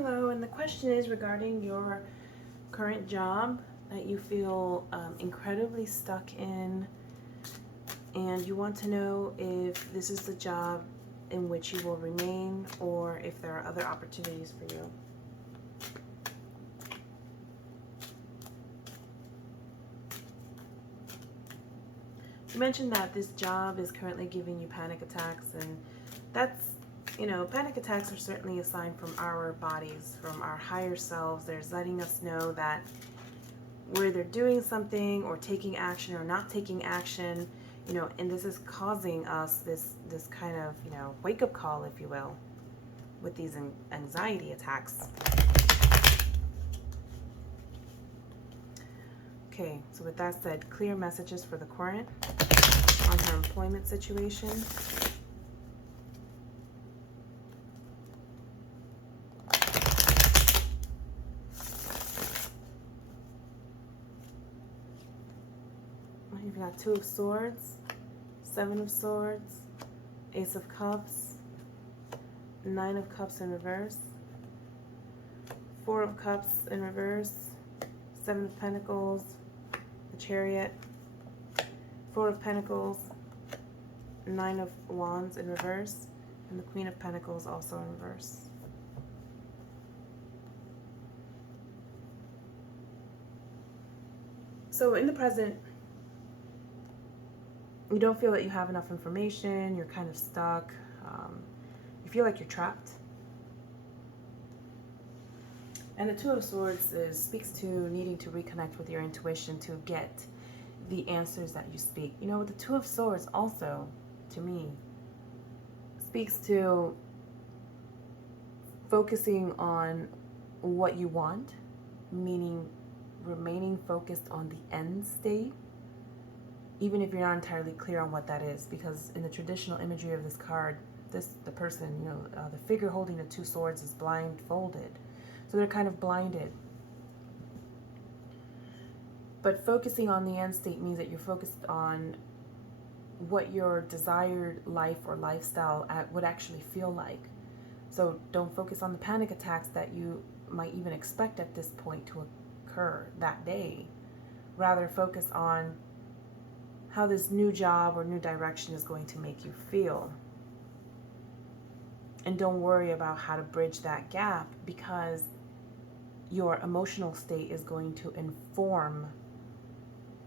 Hello, and the question is regarding your current job that you feel incredibly stuck in, and you want to know if this is the job in which you will remain or if there are other opportunities for you. You mentioned that this job is currently giving you panic attacks, and that's, panic attacks are certainly a sign from our bodies, from our higher selves. There's letting us know that we're either doing something or taking action or not taking action, and this is causing us this kind of, wake up call, if you will, with these anxiety attacks. Okay, so with that said, clear messages for the current on her employment situation. You've got Two of Swords, Seven of Swords, Ace of Cups, Nine of Cups in reverse, Four of Cups in reverse, Seven of Pentacles, the Chariot, Four of Pentacles, Nine of Wands in reverse, and the Queen of Pentacles also in reverse. So in the present, you don't feel that you have enough information, you're kind of stuck, you feel like you're trapped. And the Two of Swords speaks to needing to reconnect with your intuition to get the answers that you speak. The Two of Swords also, to me, speaks to focusing on what you want, meaning remaining focused on the end state, even if you're not entirely clear on what that is, because in the traditional imagery of this card, the person, the figure holding the Two Swords is blindfolded. So they're kind of blinded. But focusing on the end state means that you're focused on what your desired life or lifestyle would actually feel like. So don't focus on the panic attacks that you might even expect at this point to occur that day. Rather, focus on how this new job or new direction is going to make you feel. And don't worry about how to bridge that gap, because your emotional state is going to inform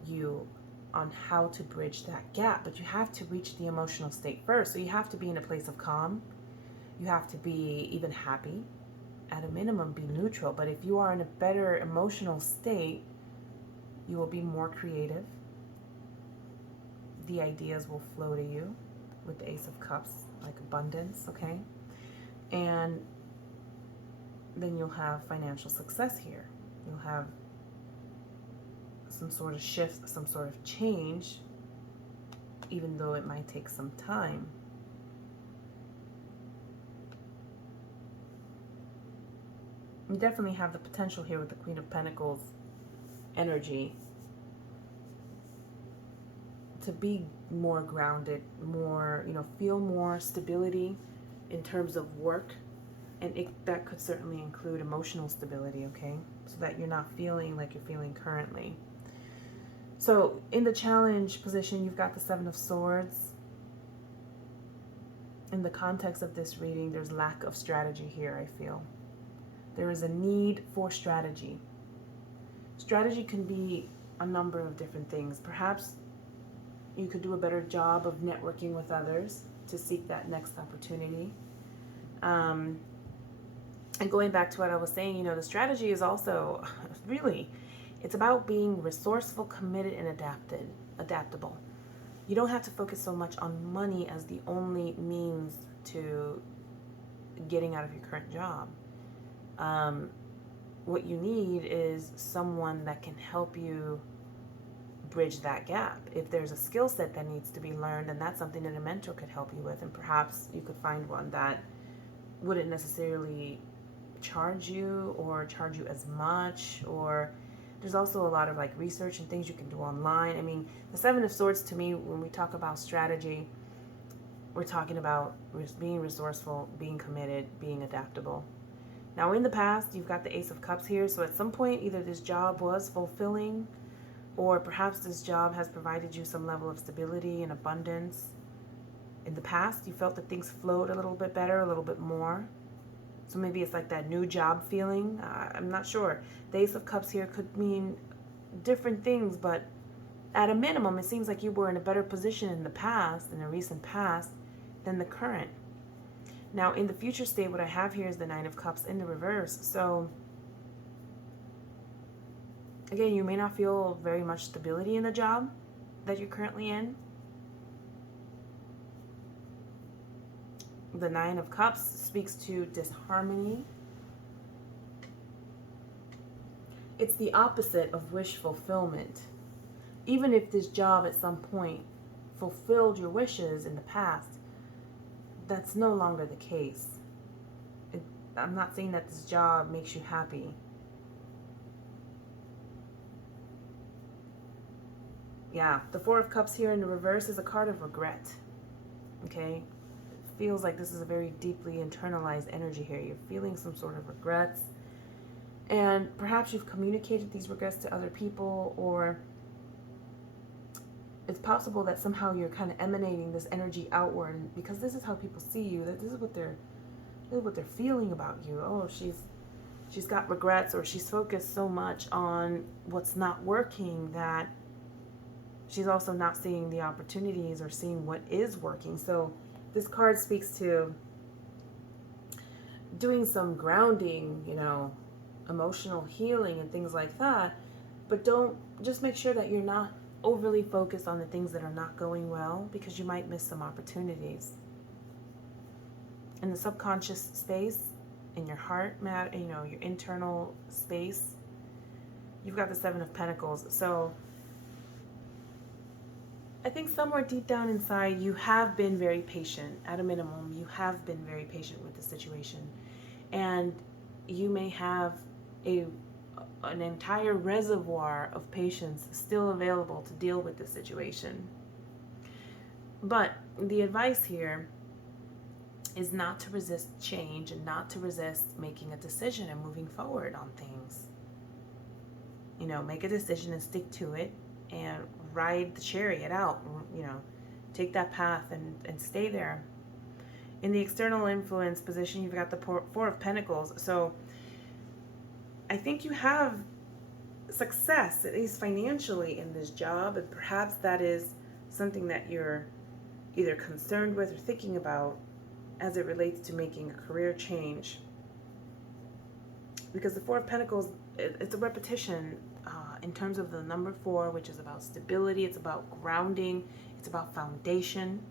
you on how to bridge that gap. But you have to reach the emotional state first. So you have to be in a place of calm. You have to be even happy. At a minimum, be neutral. But if you are in a better emotional state, you will be more creative. The ideas will flow to you with the Ace of Cups, like abundance, okay? And then you'll have financial success here. You'll have some sort of shift, some sort of change, even though it might take some time. You definitely have the potential here with the Queen of Pentacles energy to be more grounded, more, feel more stability in terms of work. And that could certainly include emotional stability, okay? So that you're not feeling like you're feeling currently. So in the challenge position, you've got the Seven of Swords. In the context of this reading, there's lack of strategy here, I feel. There is a need for strategy. Strategy can be a number of different things. Perhaps you could do a better job of networking with others to seek that next opportunity. And going back to what I was saying, the strategy is also really, it's about being resourceful, committed, and adaptable. You don't have to focus so much on money as the only means to getting out of your current job. What you need is someone that can help you bridge that gap. If there's a skill set that needs to be learned, then that's something that a mentor could help you with, and perhaps you could find one that wouldn't necessarily charge you or charge you as much. Or there's also a lot of like research and things you can do online. I mean, the Seven of Swords, to me, when we talk about strategy, we're talking about being resourceful, being committed, being adaptable. Now, in the past, you've got the Ace of Cups here. So at some point, either this job was fulfilling, or perhaps this job has provided you some level of stability and abundance. In the past, you felt that things flowed a little bit better, a little bit more. So maybe it's like that new job feeling. I'm not sure. The Ace of Cups here could mean different things, but at a minimum, it seems like you were in a better position in the past, in the recent past, than the current. Now, in the future state, what I have here is the Nine of Cups in the reverse. So, again, you may not feel very much stability in the job that you're currently in. The Nine of Cups speaks to disharmony. It's the opposite of wish fulfillment. Even if this job at some point fulfilled your wishes in the past, that's no longer the case. I'm not saying that this job makes you happy. Yeah, the Four of Cups here in the reverse is a card of regret. Okay? It feels like this is a very deeply internalized energy here. You're feeling some sort of regrets. And perhaps you've communicated these regrets to other people, or it's possible that somehow you're kind of emanating this energy outward, because this is how people see you. That this is what they're feeling about you. Oh, she's got regrets, or she's focused so much on what's not working that she's also not seeing the opportunities or seeing what is working. So this card speaks to doing some grounding, emotional healing and things like that. But just make sure that you're not overly focused on the things that are not going well, because you might miss some opportunities. In the subconscious space, in your heart, your internal space, you've got the Seven of Pentacles. So I think somewhere deep down inside, you have been very patient. At a minimum, you have been very patient with the situation. And you may have an entire reservoir of patience still available to deal with the situation. But the advice here is not to resist change and not to resist making a decision and moving forward on things. Make a decision and stick to it and ride the chariot out, take that path and stay there. In the external influence position, you've got the Four of Pentacles. So I think you have success, at least financially, in this job, and perhaps that is something that you're either concerned with or thinking about as it relates to making a career change. Because the Four of Pentacles, it's a repetition in terms of the number 4, which is about stability, it's about grounding, it's about foundation.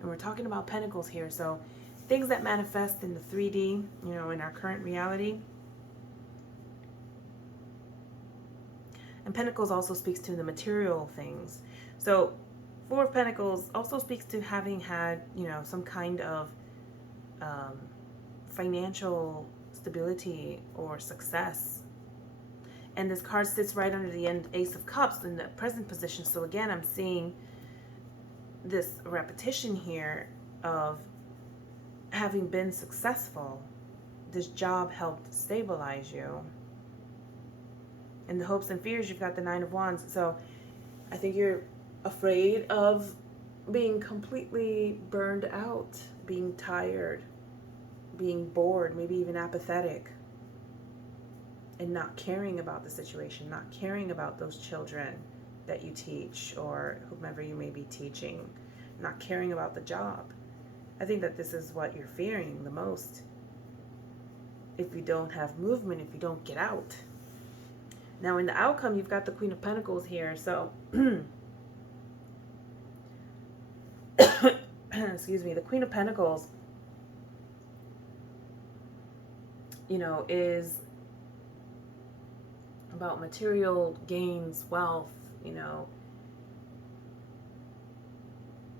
And we're talking about pentacles here, so things that manifest in the 3D, in our current reality. And Pentacles also speaks to the material things. So Four of Pentacles also speaks to having had, some kind of financial stability or success. And this card sits right under the end Ace of Cups in the present position. So again, I'm seeing this repetition here of having been successful. This job helped stabilize you. In the hopes and fears, you've got the Nine of Wands. So I think you're afraid of being completely burned out, being tired, being bored, maybe even apathetic, and not caring about the situation, not caring about those children that you teach or whomever you may be teaching, not caring about the job. I think that this is what you're fearing the most. If you don't have movement, if you don't get out. Now in the outcome, you've got the Queen of Pentacles here. So, excuse me, the Queen of Pentacles, is about material gains, wealth,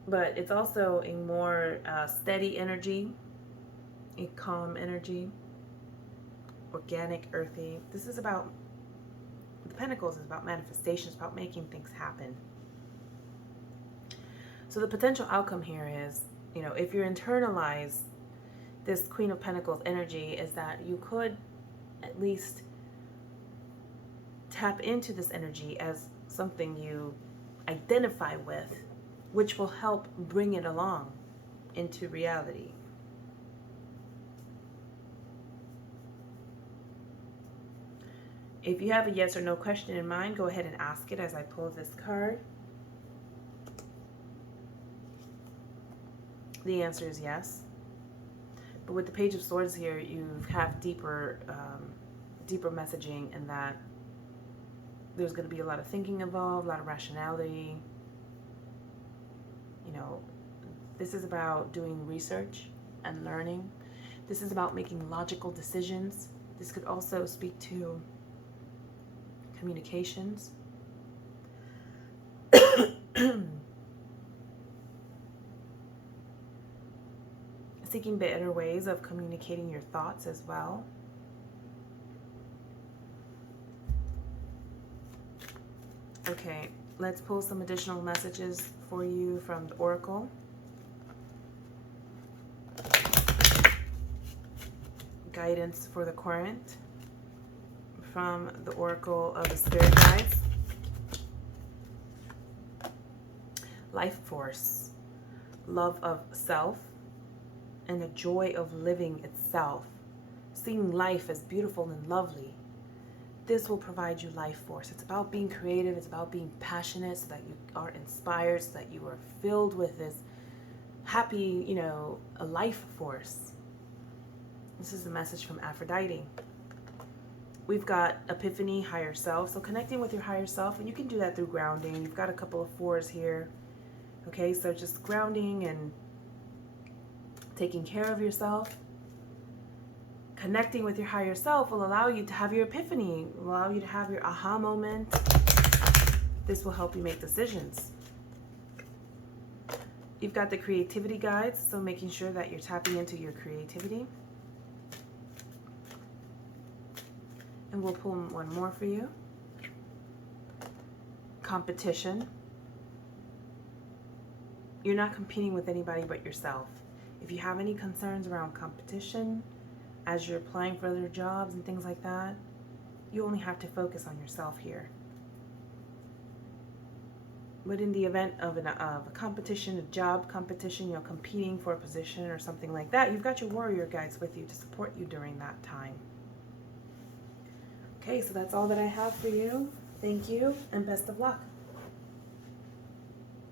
but it's also a more steady energy, a calm energy, organic, earthy. This is about, the Pentacles is about manifestation, it's about making things happen. So the potential outcome here is, if you internalize this Queen of Pentacles energy is that you could at least tap into this energy as something you identify with, which will help bring it along into reality. If you have a yes or no question in mind, go ahead and ask it as I pull this card. The answer is yes. But with the Page of Swords here, you have deeper messaging in that there's going to be a lot of thinking involved, a lot of rationality. You know, this is about doing research and learning. This is about making logical decisions. This could also speak to communications. Seeking better ways of communicating your thoughts as well. Okay, let's pull some additional messages for you from the Oracle. Guidance for the current from the Oracle of the Spirit Guides. Life force, love of self, and the joy of living itself. Seeing life as beautiful and lovely. This will provide you life force. It's about being creative. It's about being passionate so that you are inspired, so that you are filled with this happy, you know, a life force. This is a message from Aphrodite. We've got Epiphany, higher self. So connecting with your higher self, and you can do that through grounding. You've got a couple of fours here. Okay, so just grounding and taking care of yourself. Connecting with your higher self will allow you to have your epiphany, will allow you to have your aha moment. This will help you make decisions. You've got the creativity guides, so making sure that you're tapping into your creativity. And we'll pull one more for you. Competition. You're not competing with anybody but yourself. If you have any concerns around competition, as you're applying for other jobs and things like that, you only have to focus on yourself here. But in the event of a competition, a job competition, you know, competing for a position or something like that, you've got your warrior guides with you to support you during that time. Okay, so that's all that I have for you. Thank you and best of luck.